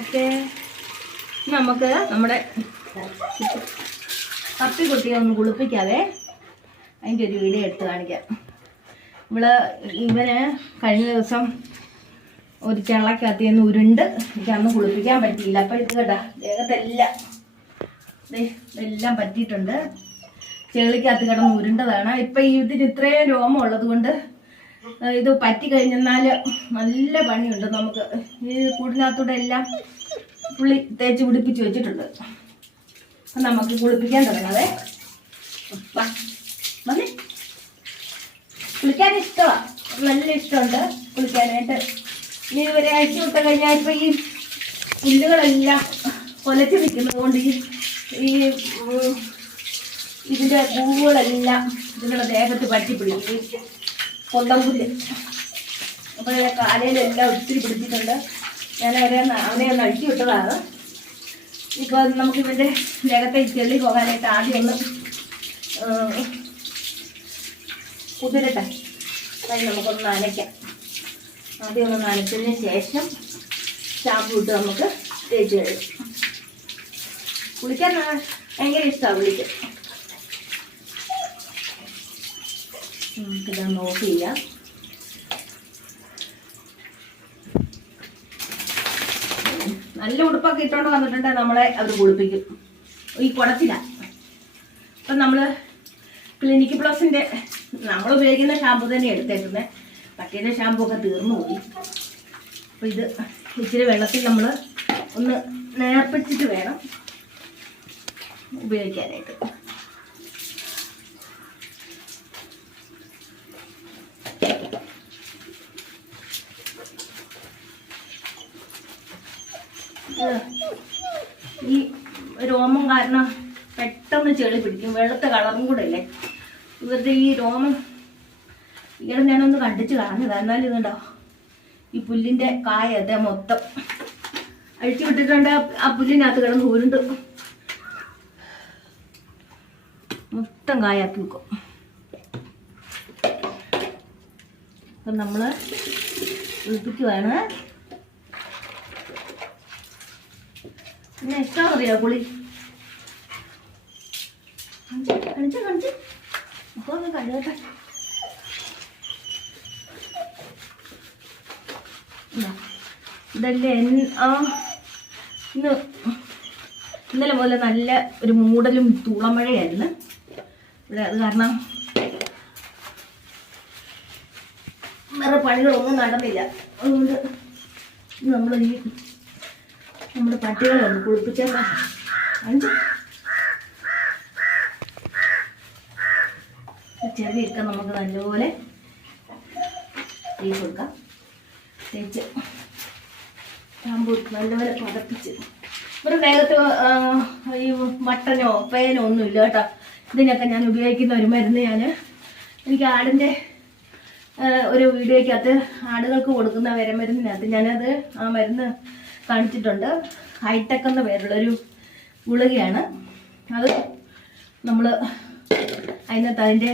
Okay. നമുക്ക് നമ്മുടെ പപ്പിക്കുട്ടിയെ ഒന്ന് കുളിപ്പിക്കാതെ അതിന്റെ ഒരു വീഡിയോ എടുത്ത് കാണിക്കാം. ഇവൾ ഇവന് കഴിഞ്ഞ ദിവസം ഒരു ചെള്ളക്കകത്ത് നിന്ന് ഉരുണ്ട് എനിക്ക് അന്ന് കുളിപ്പിക്കാൻ പറ്റിയില്ല. അപ്പം ഇത് കേട്ടാ ദേഹത്തെല്ലാം ഇതെല്ലാം പറ്റിയിട്ടുണ്ട്. ചെളിക്കകത്ത് കിടന്ന് ഉരുണ്ടതാണ്. ഇപ്പം ഇതിന് ഇത്രയും രോമം ഉള്ളത് കൊണ്ട് ഇത് പറ്റി കഴിഞ്ഞാൽ നല്ല പണിയുണ്ട് നമുക്ക്. ഈ കൂടിനകത്തൂടെ എല്ലാം പുള്ളി തേച്ച് പിടിപ്പിച്ച് വെച്ചിട്ടുണ്ട്. അപ്പം നമുക്ക് കുളിപ്പിക്കാൻ തുടങ്ങാതെ മതി കുളിക്കാൻ ഇഷ്ടമാണ് നല്ല ഇഷ്ടമുണ്ട് കുളിക്കാനായിട്ട്. ഇനി ഒരാഴ്ച അയച്ചു വിട്ട് കഴിഞ്ഞാൽ ഇപ്പം ഈ പുല്ലുകളെല്ലാം കൊലച്ച് നിൽക്കുന്നത് കൊണ്ട് ഈ ഇതിന്റെ പൂവുകളെല്ലാം ഇതിങ്ങളുടെ ദേഹത്ത് പറ്റി പിടിക്കും ഈ കൊണ്ടം പുല്ല് അപ്പോൾ കാലയിലെല്ലാം ഒത്തിരി പിടിച്ചിട്ടുണ്ട് ഞാൻ അവരെ അവനെ ഒന്ന് അഴിച്ചു വിട്ടതാണ്. ഇപ്പോൾ നമുക്ക് ഇവന്റെ ദേഹത്തെ ഈ ചെളി പോകാനായിട്ട് ആദ്യം ഒന്ന് കുതിരട്ടെ. അതായത് നമുക്കൊന്ന് നനയ്ക്കാം. ആദ്യം ഒന്ന് നനച്ചതിന് ശേഷം ഷാമ്പു ഇട്ട് നമുക്ക് തേച്ച് കഴിയും കുളിക്കാൻ ഭയങ്കര ഇഷ്ടമാണ് കുളിക്കാൻ. നമുക്കിതൊന്ന് ഓഫ് ചെയ്യാം. നല്ല ഉടുപ്പൊക്കെ ഇട്ടുകൊണ്ട് വന്നിട്ടുണ്ടെങ്കിൽ നമ്മളെ അവർ കുളിപ്പിക്കും. ഈ കുടത്തില അപ്പം നമ്മൾ ക്ലിനിക്ക് പ്ലസിന്റെ നമ്മൾ ഉപയോഗിക്കുന്ന ഷാമ്പു തന്നെ എടുത്തേക്കുന്നത് പട്ടിയുടെ ഷാമ്പു ഒക്കെ തീർന്നു പോയി. അപ്പോൾ ഇത് ഇച്ചിരി വെള്ളത്തിൽ നമ്മൾ ഒന്ന് നേർപ്പിച്ചിട്ട് വേണം ഉപയോഗിക്കാനായിട്ട്. ഈ രോമം കാരണം പെട്ടെന്ന് ചെളി പിടിക്കും. വെള്ളത്തെ കളറും കൂടെ അല്ലേ ഇവരുടെ ഈ രോമം ഇവിടെ ഞാനൊന്ന് കണ്ടിച്ച് കളഞ്ഞത്. എന്നാലും ഇതുണ്ടോ? ഈ പുല്ലിന്റെ കായ അതെ മൊത്തം. അഴിച്ചു വിട്ടിട്ടുണ്ട്. ആ പുല്ലിനകത്ത് കിടന്ന് ഊരുണ്ട് മൊത്തം കായാക്കി വെക്കും. അപ്പം നമ്മൾ കുളിപ്പിക്കുവാണ് പിന്നെ ഇഷ്ടമറിയോ പുളി? കാണിച്ചു കണിച്ച് ഒന്ന് കഴുകട്ടെ. ഇതാ. ഇതല്ലേ ആ ഇന്ന് ഇന്നലെ പോലെ നല്ല ഒരു മൂടലും തുളമഴയായിരുന്നു ഇവിടെ അത് കാരണം വേറെ പണികളൊന്നും നടന്നില്ല. അതുകൊണ്ട് നമ്മൾ ഈ നമ്മുടെ പട്ടികളെ ഒന്ന് കുളിപ്പിച്ചാൽ അഞ്ച്. ചെറിയൊക്കെ നമുക്ക് നല്ലപോലെ തേച്ച് കൊടുക്കാം. തേച്ച്. ഷാമ്പൂ നല്ലപോലെ പതപ്പിച്ച്. ഒരു ആ, ഈ മട്ടനോ പേനോ ഒന്നും ഇല്ല കേട്ടോ. ഇതിനൊക്കെ ഞാൻ ഉപയോഗിക്കുന്ന ഒരു മരുന്ന് ഞാൻ എനിക്ക് ആടിന്റെ ഒരു വീഡിയോയ്ക്കകത്ത് ആടുകൾക്ക് കൊടുക്കുന്ന വിരമരുന്നിനകത്ത് ഞാനത് ആ മരുന്ന് കാണിച്ചിട്ടുണ്ട് ഹൈടെക് എന്ന പേരുള്ളൊരു ഗുളികയാണ്. അത് നമ്മൾ അതിനകത്ത് അതിന്റെ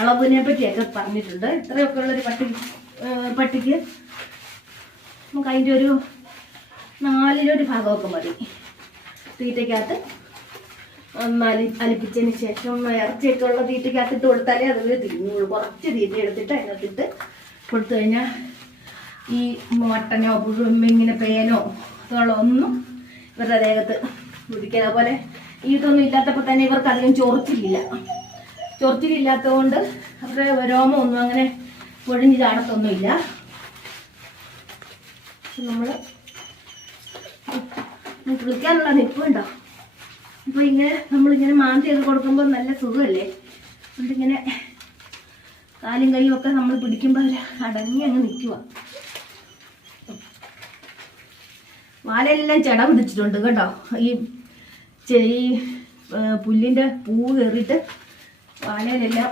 അളവിനെ പറ്റിയൊക്കെ പറഞ്ഞിട്ടുണ്ട്. ഇത്രയൊക്കെ ഉള്ളൊരു പട്ടി പട്ടിക്ക് നമുക്ക് അതിന്റെ ഒരു നാലിലൊരു ഭാഗമൊക്കെ മതി. തീറ്റയ്ക്കകത്ത് ഒന്ന് അലി അലിപ്പിച്ചതിന് ശേഷം ഇറച്ചിയൊക്കെ ഉള്ള തീറ്റയ്ക്കകത്ത് ഇട്ട് കൊടുത്താലേ അത് തിരിഞ്ഞുള്ളൂ. കുറച്ച് തീറ്റ എടുത്തിട്ട് അതിനകത്തിട്ട് കൊടുത്തു കഴിഞ്ഞാൽ ഈ മട്ടനോ ഇങ്ങനെ പേനോ അതുള്ള ഒന്നും ഇവരുടെ ദേഹത്ത് പിടിക്കുക അതുപോലെ ഇതൊന്നും ഇല്ലാത്തപ്പോൾ തന്നെ ഇവർക്ക് അധികം ചൊറിച്ചിലില്ല. ചൊറിച്ചിലില്ലാത്തതുകൊണ്ട് അവരുടെ രോമമൊന്നും അങ്ങനെ പൊഴിഞ്ഞ് ചാടത്തൊന്നുമില്ല. നമ്മൾ കുളിക്കാനുള്ള നിൽപ്പുണ്ടോ അപ്പോൾ ഇങ്ങനെ നമ്മളിങ്ങനെ മാന്തി ചെയ്ത് കൊടുക്കുമ്പോൾ നല്ല സുഖമല്ലേ? അതുകൊണ്ടിങ്ങനെ കാലും കൈയും ഒക്കെ നമ്മൾ പിടിക്കുമ്പോൾ അടങ്ങി അങ്ങ് നിൽക്കുക വാലെല്ലാം ചെട പിടിച്ചിട്ടുണ്ട് കേട്ടോ. ഈ ചെറിയ പുല്ലിന്റെ പൂ കയറിയിട്ട് വാലയിലെല്ലാം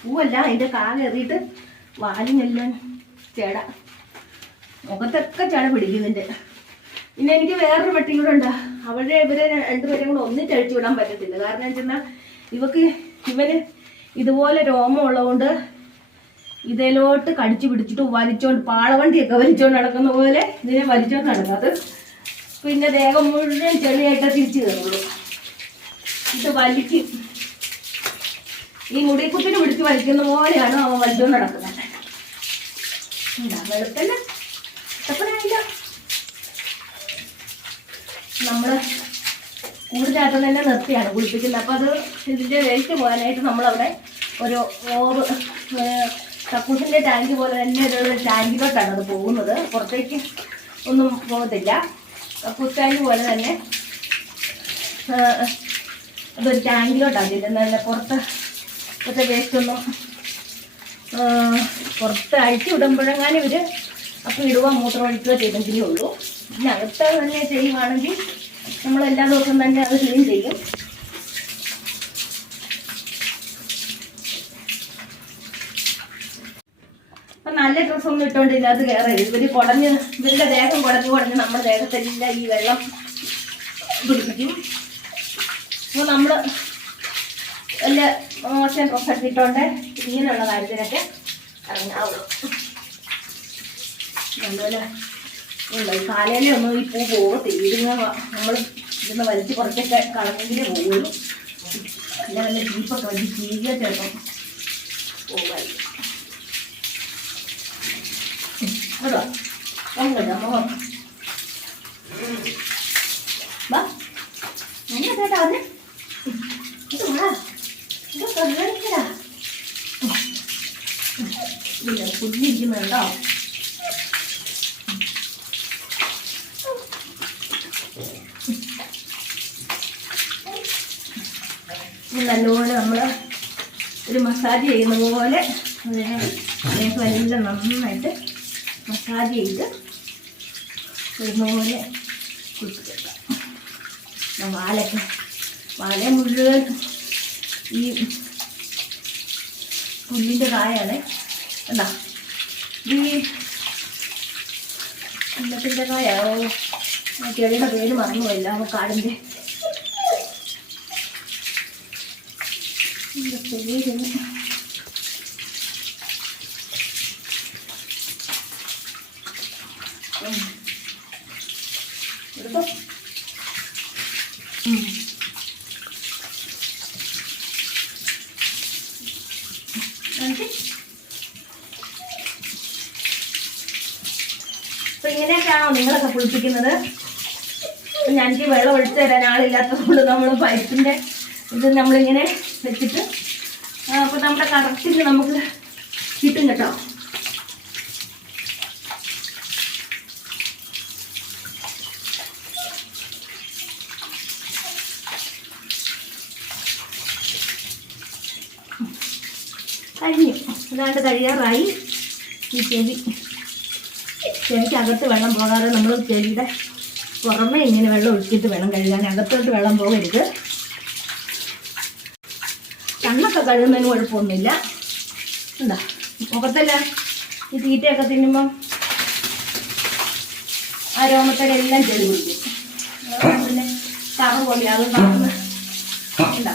പൂവല്ല അതിന്റെ കാ കയറിയിട്ട് വാലിനെല്ലാം ചെട. മുഖത്തൊക്കെ ചെട പിടിക്കുന്നുണ്ട്. പിന്നെ എനിക്ക് വേറൊരു പട്ടിയും കൂടെ ഉണ്ട്. അവരുടെ ഇവരെ രണ്ടുപേരും കൂടെ ഒന്നിച്ച് അഴിച്ചു വിടാൻ പറ്റത്തില്ല. കാരണം വെച്ചാൽ ഇവക്ക് ഇവന് ഇതുപോലെ രോമം ഉള്ളതുകൊണ്ട് ഇതിലോട്ട് കടിച്ചു പിടിച്ചിട്ട് വലിച്ചോണ്ട് പാളവണ്ടിയൊക്കെ വലിച്ചോണ്ട് നടക്കുന്ന പോലെ ഇതിനെ വലിച്ചോണ്ട് നടക്കാത്ത പിന്നെ ദേഹം മുഴുവൻ ചെളിയായിട്ട് തിരിച്ചു കയറുള്ളൂ. ഇത് വലിക്കും ഈ മുടിക്കുത്തിന് പിടിച്ച് വലിക്കുന്ന പോലെയാണ് അവൻ വലിച്ചോണ്ട് നടക്കുന്നത്. നമ്മൾ കൂടുതലായിട്ട് തന്നെ നിർത്തിയാണ് കുളിപ്പിക്കുന്നത്. അപ്പൊ അത് ഇതിന്റെ വെയിറ്റ് പോകാനായിട്ട് നമ്മളവിടെ ഒരു ഓവ് കക്കൂസിന്റെ ടാങ്ക് പോലെ തന്നെ ഒരു ടാങ്കിലോട്ടാണ് അത് പോകുന്നത്. പുറത്തേക്ക് ഒന്നും പോകത്തില്ല. കക്കൂസ് ടാങ്ക് പോലെ തന്നെ അതൊരു ടാങ്കിലോട്ടാണ് നല്ല പുറത്ത് ഇപ്പോഴത്തെ വേസ്റ്റൊന്നും പുറത്ത് അഴിച്ചു വിടുമ്പോഴെങ്ങാനും ഇവർ അപ്പം ഇടുക മൂത്രം ഒഴിക്കുക ചെയ്തെങ്കിലേ ഉള്ളൂ. പിന്നെ അകത്ത് തന്നെ ചെയ്യുവാണെങ്കിൽ നമ്മൾ എല്ലാ ദിവസവും തന്നെ അത് ക്ലീൻ ചെയ്യും. നല്ല ഡ്രസ്സൊന്നും ഇട്ടുകൊണ്ടില്ല അത് കയറി ഇവർ കുടഞ്ഞ് ഇവരുടെ ദേഹം കുടഞ്ഞ് കുടഞ്ഞ് നമ്മുടെ ദേഹത്തെല്ലാം ഈ വെള്ളം പിടിപ്പിക്കും. അപ്പോൾ നമ്മൾ വല്ല മോശം ഡ്രസ്സൊക്കെ ഇട്ടുകൊണ്ട് ഇങ്ങനെയുള്ള കാര്യത്തിനൊക്കെ ഇറങ്ങാവുള്ളൂ. ഉണ്ട്? ഈ കാലയിലൊന്നും ഈ പൂ പോകത്തില്ല ഇതിങ്ങനെ നമ്മൾ ഇതിന്ന് വലിച്ച് കുറച്ചൊക്കെ കളഞ്ഞെങ്കിലേ പോകുള്ളൂ അല്ല നല്ല ചീപ്പൊക്കെ വലിച്ച് ചീകിയ ചിലപ്പം പോകുമായിരിക്കും വാ. ഇത് ഇത് ഇല്ല നല്ലപോലെ നമ്മൾ ഒരു മസാജ് ചെയ്യുന്ന പോലെ അതിനെ ദേഹമെല്ലാം നന്നായിട്ട് മസാജ് ചെയ്ത് ഒരുപോലെ ആ വാലൊക്കെ വാല മുഴുവൻ ഈ പുല്ലിന്റെ കായാണ്. എന്താ ഈ പുല്ലത്തിന്റെ കായോ. ചെടിയുടെ പേര് മറന്നുപോയില്ല ആ കാടിന്റെ പേര്? അപ്പൊ ഇങ്ങനെയൊക്കെയാണോ നിങ്ങളൊക്കെ കുളിപ്പിക്കുന്നത്? ഞങ്ങൾക്ക് വെള്ളം ഒഴിച്ചു തരാൻ ആളില്ലാത്തതുകൊണ്ട് നമ്മൾ പൈപ്പിന്റെ ഇത് നമ്മളിങ്ങനെ വെച്ചിട്ട് അപ്പൊ നമ്മുടെ കറക്റ്റിന് നമുക്ക് കിട്ടും കേട്ടോ. കഴിഞ്ഞു. അതാണ്ട് കഴിയാറായി. ഈ ചെവി ചെവിക്കകത്ത് വെള്ളം പോകാതെ നമ്മൾ ചെവിയുടെ പുറമെ ഇങ്ങനെ വെള്ളം ഒഴിച്ചിട്ട് വേണം കഴുകാൻ. അകത്തോട്ട് വെള്ളം പോകരുത്. കണ്ണൊക്കെ കഴുകുന്നതിന് കുഴപ്പമൊന്നുമില്ല. എന്താ? മുഖത്തല്ല? ഈ തീറ്റയൊക്കെ തിന്നുമ്പം ആ രോമത്തിലെല്ലാം ചെളി കുടിക്കും പിന്നെ കറ പോലെ അത് കറന്ന്. എന്താ?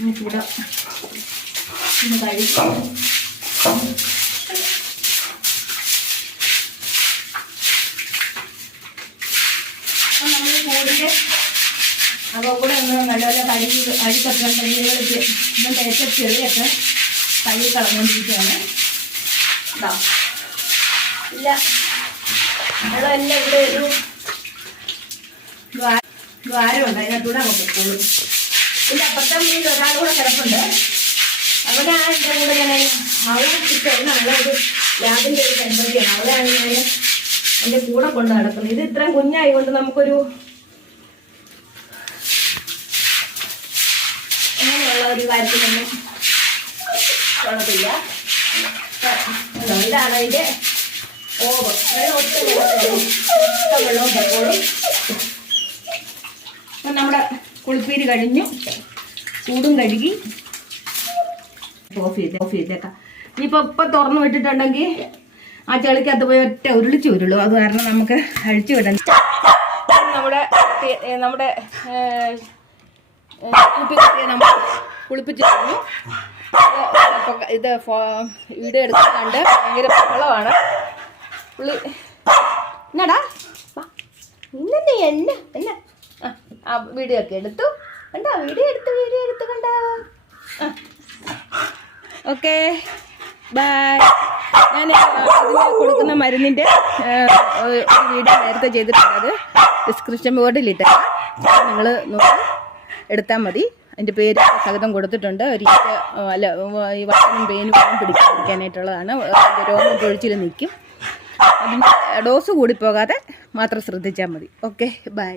ഇവിടെ ഒന്ന് കഴിക്കും നമ്മൾ കൂടിന്റെ അപ്പോൾ കൂടെ ഒന്ന് നല്ലപോലെ കഴുകി അഴുക്കൊക്കെ ഉണ്ടെങ്കിൽ ഇന്നും തേച്ച ചെളിയൊക്കെ കഴുകി കളഞ്ഞുകൊണ്ടിരിക്കുകയാണ് ഇതാ ഇല്ല. വെള്ളമെല്ലാം ഇവിടെ ഒരു ദ്വാരമുണ്ട്. അതിനകത്തൂടെ നമുക്ക് പൊക്കോളും ഇല്ല അപ്പുറത്തെ മുന്നിൽ ഒരാളുകൂടെ കിടപ്പുണ്ട്. അവനാ എന്റെ കൂടെ ഞാൻ അവളെ കിട്ടുന്ന അവളെ ഒരു ലാബിന്റെ ഒരു സെന്ററിലാണ് അവളെയാണ് ഞാൻ എന്റെ കൂടെ കൊണ്ട് നടക്കുന്നത് ഇത് ഇത്രയും കുഞ്ഞായതുകൊണ്ട് നമുക്കൊരു അങ്ങനെയുള്ള ഒരു കാര്യത്തിലൊന്നും കുഴപ്പമില്ല? ഇതാണ് അതിന്റെ ഓവ് ഒറ്റ വെള്ളം വെള്ളവും അപ്പം നമ്മുടെ കുളിപ്പീര് കഴിഞ്ഞു. ചൂടും കഴുകി ഓഫ് ചെയ്ത് ഓഫ് ചെയ്തേക്കാം. ഇനിയിപ്പോൾ ഇപ്പം തുറന്നു വിട്ടിട്ടുണ്ടെങ്കിൽ ആ ചെളിക്കകത്ത് പോയി ഒറ്റ ഉരുളിച്ച് ഉരുളും അത് കാരണം നമുക്ക് അഴിച്ചു വിടണം നമ്മുടെ നമ്മുടെ നമ്മൾ കുളിപ്പിച്ച് കഴിഞ്ഞു ഇത് വീഡിയോ എടുക്കാൻ കണ്ട് ഭയങ്കര ബഹളമാണ്. പുള്ളി എന്നാടാ? വാ. ഇന്നെന്ത് എന്നെ എന്നെ ആ വീഡിയോ ഒക്കെ എടുത്തു. കണ്ടോ? വീഡിയോ എടുത്തു വീഡിയോ എടുത്തു കണ്ടോ? ഓക്കെ ബൈ ഞാൻ കൊടുക്കുന്ന മരുന്നിന്റെ വീഡിയോ നേരത്തെ ചെയ്തിട്ടുണ്ട് ഡിസ്ക്രിപ്ഷൻ ബോർഡിൽ ഇട്ടേക്കാം നിങ്ങൾ നോക്കി. എടുത്താൽ മതി. അതിന്റെ പേര് സഹിതം കൊടുത്തിട്ടുണ്ട്. ഒരു ഈച്ച, അല്ല ഈ വട്ടനും പിടിക്കാതിരിക്കാനായിട്ടുള്ളതാണ് അതിന്റെ രോഗം പൊഴിച്ചിൽ നിൽക്കും. അതിന്റെ ഡോസ് കൂടി പോകാതെ മാത്രം ശ്രദ്ധിച്ചാൽ മതി. Okay bye